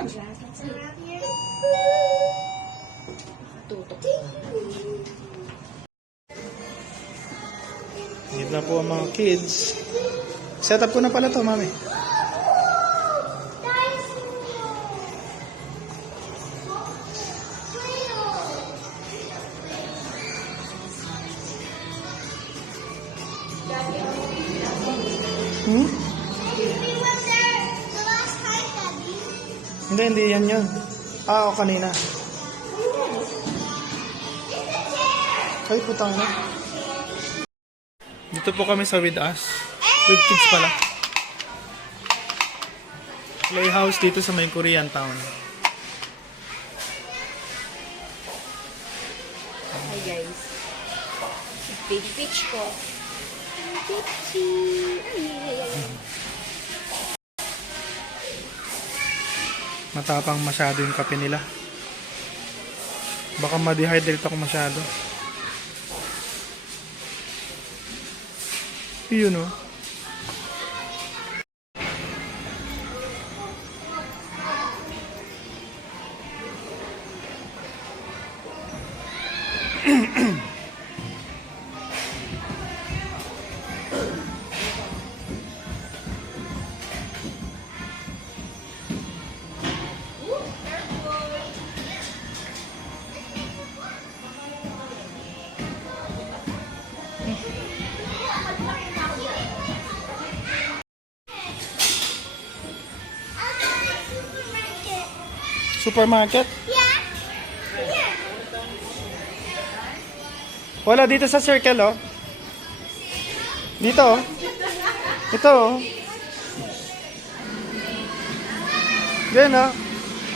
Dito na po ang mga kids. Set up ko na pala to, mami. Hmm? Hindi yan yun. O kanina. Ay, putang na. Dito po kami sa With Us. With Kids pala. Playhouse dito sa may Korean town. Hi guys. Baby Peach ko. Peachy. Ay. Matapang masyado yung kape nila. Baka ma-dehydrate ako masyado. Yun o. Supermarket? Wala dito sa circle, oh. Dito, oh. Ito, oh. Ganyan, oh.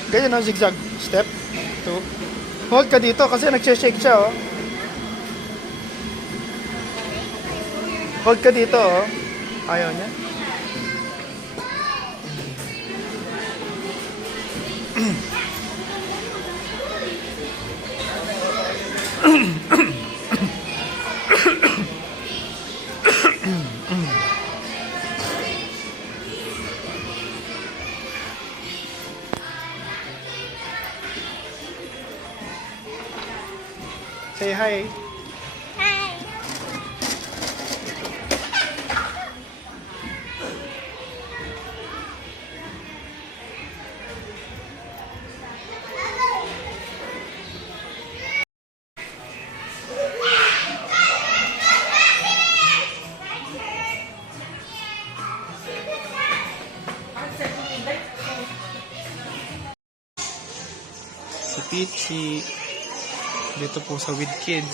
Ganyan, oh. Zigzag. Step. 2. Hold ka dito kasi nagsishake siya, oh. Hold ka dito, oh. Ayaw niya. Say hi. Hi. Si Peachy. Dito po sa With Kids.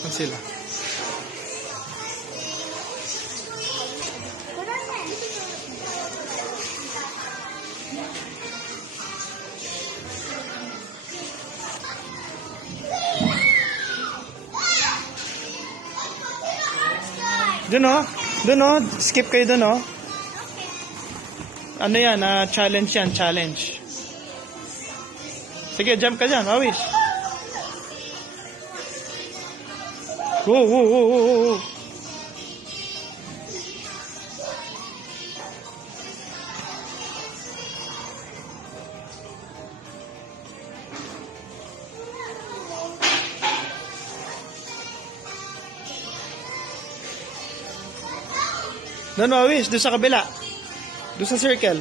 Saan sila? Dun o. Dun o. Skip kayo dun o. Ano yan? Challenge yan. Challenge. Sige, jump ka dyan. Awis. Woo, woo, woo, woo, woo. Doon, Awis. Doon sa kabila. Doon sa circle.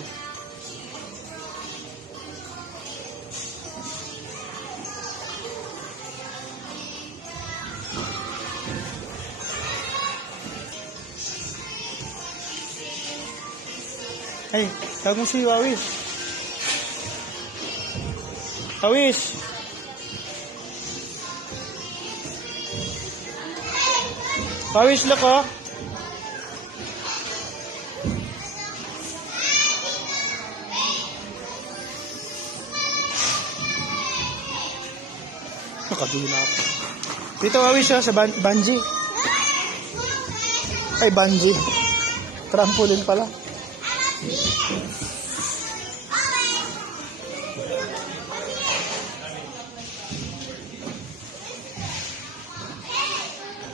Ay, tawag mo si Awis. Awis. Awis, look oh. Nakadula ako. Dito Awis siya sa bungee. Ay, bungee. Trampoline pala.